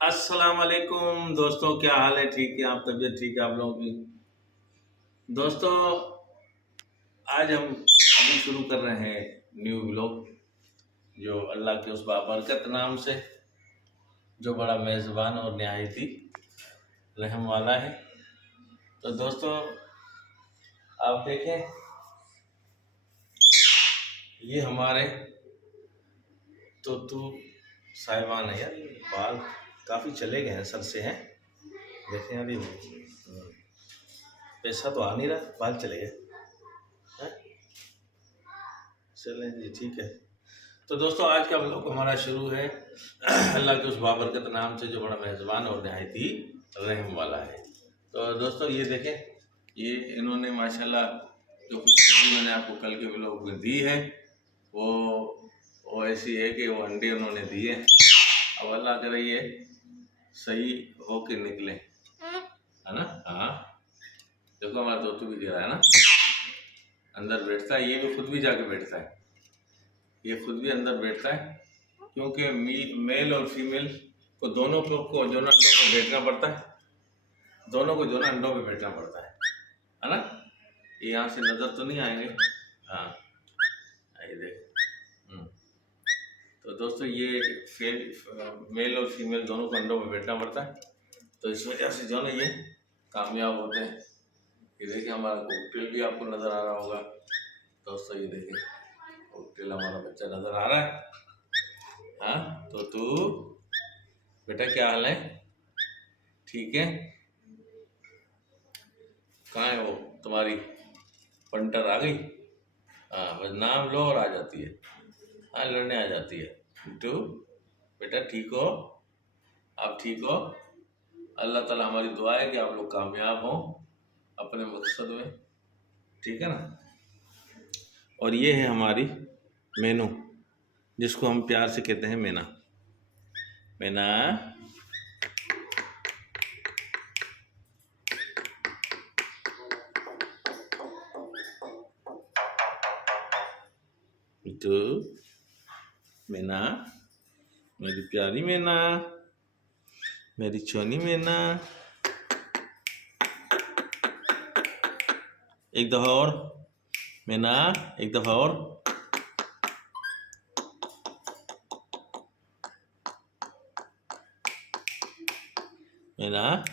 अस्सलाम वालेकुम दोस्तों, क्या हाल है? ठीक है? आप तबीयत ठीक है आप लोगों की? दोस्तों, आज हम अभी शुरू कर रहे हैं न्यू व्लॉग, जो अल्लाह के उस बाबरकत नाम से, जो बड़ा मेज़बान और नहायती रहम वाला है। तो दोस्तों, आप देखें, ये हमारे तोतू साहिबान है यार। ये बाल काफ़ी चले गए हैं, सर से हैं। देखें यार, ये पैसा तो आ नहीं रहा, बाल चले गए हैं। चलें जी, ठीक है। तो दोस्तों, आज का व्लॉग हमारा शुरू है अल्लाह के उस बाबरकत नाम से, जो बड़ा मेज़बान और नहायती रहम वाला है। तो दोस्तों, ये देखें, ये इन्होंने माशाल्लाह जो कुछ सब्जी मैंने आपको कल के व्लॉग में दी है, वो वो ऐसी है कि वो अंडे उन्होंने दिए। अब अल्लाह करे ये सही हो के निकले, है ना। हाँ, देखो हमारा तोतू भी दे रहा है ना, अंदर बैठता है। ये भी खुद भी जाके बैठता है, ये खुद भी अंदर बैठता है, क्योंकि मेल और फीमेल को दोनों को जो ना अंडों पे बैठना पड़ता है, दोनों को जो ना अंडों पे बैठना पड़ता है ना। ये यहाँ से नज़र तो नहीं आएंगे। हाँ, ये देख। तो दोस्तों, ये मेल और फीमेल दोनों को अंडों पे बैठना पड़ता है, तो इस वजह से जो ना ये कामयाब होते हैं। ये देखिए, हमारा कोकटेल भी आपको नज़र आ रहा होगा दोस्तों। ये देखिए, कोकटेल हमारा बच्चा नज़र आ रहा है। हाँ, तो तू बेटा, क्या हाल है? ठीक है? कहाँ है वो तुम्हारी पंटर? आ गई? हाँ, बस नाम लो और आ जाती है। हाँ, लड़ने आ जाती है। बिट्टू बेटा, ठीक हो? आप ठीक हो? अल्लाह ताला, हमारी दुआ है कि आप लोग कामयाब हों अपने मकसद में, ठीक है ना। और ये है हमारी मैनू, जिसको हम प्यार से कहते हैं मैना। मैना, बिट्टू, मैना, मेरी प्यारी मैना, मेरी छोनी मैना। एक दफ़ा और मैना, एक दफ़ा और। मैना,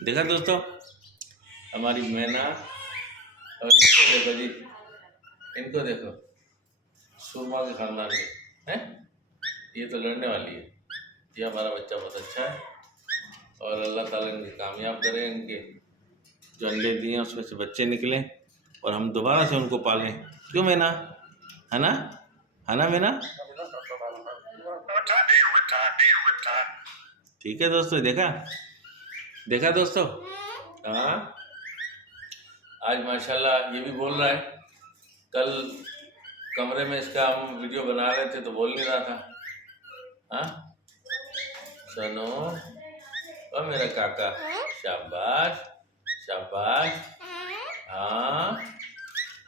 देखा दोस्तों हमारी मैना। और इनको देखो जी, इनको देखो, सुरमा के खानदान के हैं। ये तो लड़ने वाली है। ये हमारा बच्चा बहुत अच्छा है, और अल्लाह ताला इनके कामयाब करे। इनके जो अंडे दिए हैं उसमें से बच्चे निकलें, और हम दोबारा से उनको पालें। क्यों मैना? है ना? है ना मैना? ठीक है दोस्तों, देखा देखा दोस्तों। हाँ, आज माशाल्लाह ये भी बोल रहा है। कल कमरे में इसका हम वीडियो बना रहे थे तो बोल नहीं रहा था। हाँ, सुनो, ओ मेरा काका, शाबाश शाबाश। हाँ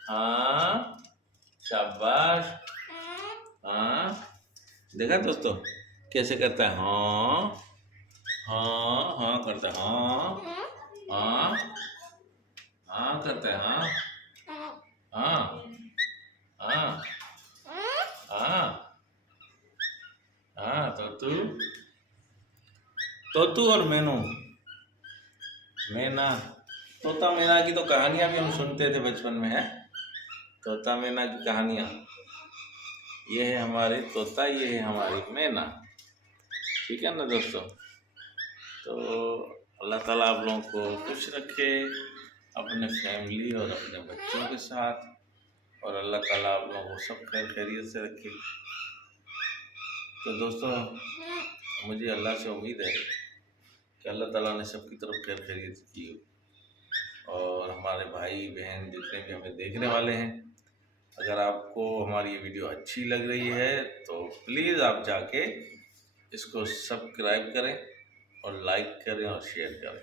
हाँ, शाबाश। हाँ, देखा दोस्तों कैसे करता है? हाँ हाँ हाँ करता है। हाँ हाँ हाँ करता है। हाँ हाँ हाँ हाँ हाँ। तोतू और मैनू, मैना, तोता मैना की तो कहानियां भी हम सुनते थे बचपन में, है। तोता मैना की कहानियां। ये है हमारे तोता, ये है हमारी मैना, ठीक है ना दोस्तों। तो अल्लाह ताला आप लोगों को खुश रखे अपने फैमिली और अपने बच्चों के साथ, और अल्लाह ताला आप लोगों को सब खैरियत से रखे। तो दोस्तों, मुझे अल्लाह से उम्मीद है कि अल्लाह ताला ने सबकी तरफ खैरियत की हो। और हमारे भाई बहन जितने भी हमें देखने वाले हैं, अगर आपको हमारी ये वीडियो अच्छी लग रही है तो प्लीज़ आप जाके इसको सब्सक्राइब करें और लाइक करें और शेयर करें।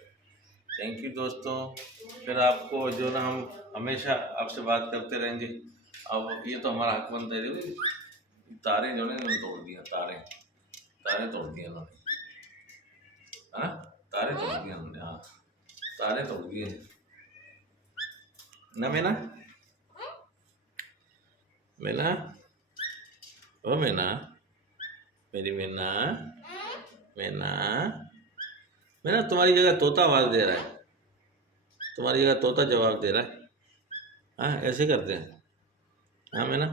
थैंक यू दोस्तों। फिर आपको जो ना हम हमेशा आपसे बात करते रहेंगे। अब ये तो हमारा हक बनता है। देखो तारे जो है इन्होंने तोड़ दिया, तारे तोड़ दिए इन्होंने। हाँ तारे तोड़ दिए हमने, हाँ तारे तोड़ दिए ना मैना। मैना ओ मैना, मेरी मैना, मैना, मैना तुम्हारी जगह तोता आवाज दे रहा है, तुम्हारी जगह तोता जवाब दे रहा है। हाँ ऐसे करते हैं। हाँ मैना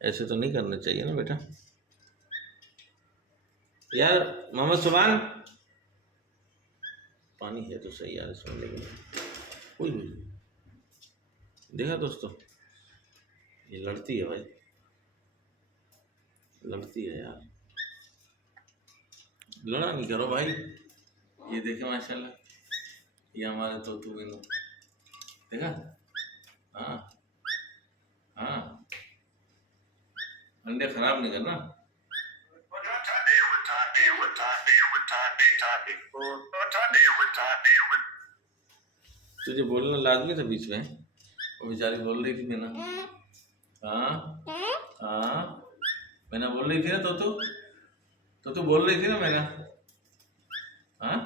ऐसे तो नहीं करना चाहिए ना बेटा। यार मोहम्मद सुभान, पानी है तो सही यार इसमें, लेकिन कोई देखा दोस्तों, ये लड़ती है भाई, लड़ती है यार, लड़ा नहीं करो भाई। ये देखे माशाल्लाह, ये हमारे तोतू बिनू देखा। हाँ हाँ अंडे खराब नहीं करना। तुझे बोलना लाजमी था बीच में, वो बेचारी बोल रही थी मैना। हाँ हाँ मैना बोल रही थी ना, तो तू बोल रही थी ना मैना। हाँ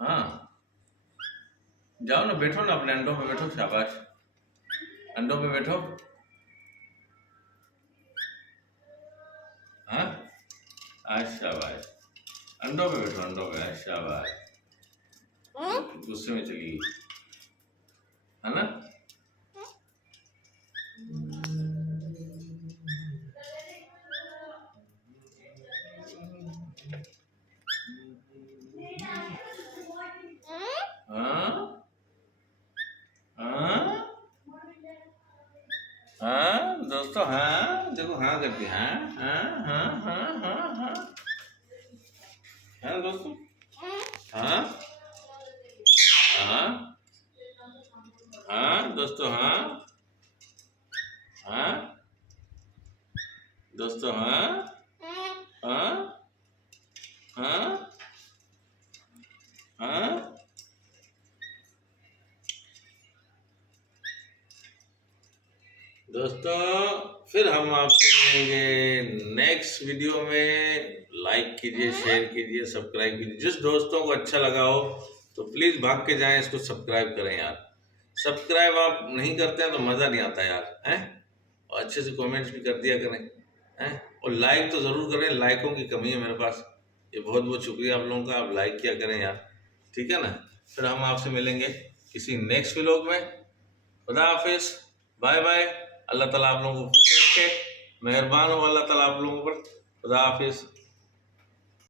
हाँ जाओ ना, बैठो ना अपने अंडों पे बैठो, शाबाश अंडों पे बैठो। हाँ शाबाश अंडों पे बैठो, अंडों पे शाबाश। गुस्से में चली गई है ना। हाँ हाँ हाँ दोस्तों, हाँ देखो हाँ करती, हाँ हाँ हाँ हाँ हाँ हाँ हाँ दोस्तों, हाँ हाँ हाँ दोस्तों, हाँ हाँ दोस्तों, हाँ हाँ हाँ हाँ दोस्तों, फिर हम आपसे मिलेंगे नेक्स्ट वीडियो में। लाइक कीजिए, शेयर कीजिए, सब्सक्राइब कीजिए। जिस दोस्तों को अच्छा लगा हो तो प्लीज़ भाग के जाएं, इसको सब्सक्राइब करें यार। सब्सक्राइब आप नहीं करते हैं तो मज़ा नहीं आता यार, हैं। और अच्छे से कमेंट्स भी कर दिया करें, हैं। और लाइक तो ज़रूर करें, लाइकों की कमी है मेरे पास। ये बहुत बहुत शुक्रिया आप लोगों का, आप लाइक किया करें यार, ठीक है ना। फिर हम आपसे मिलेंगे किसी नेक्स्ट व्लॉग में। खुदा हाफिज़, बाय बाय। अल्लाह ताला आप लोगों को खुश रखे, मेहरबान हो अल्लाह ताला आप लोगों पर। खुदा हाफिज़।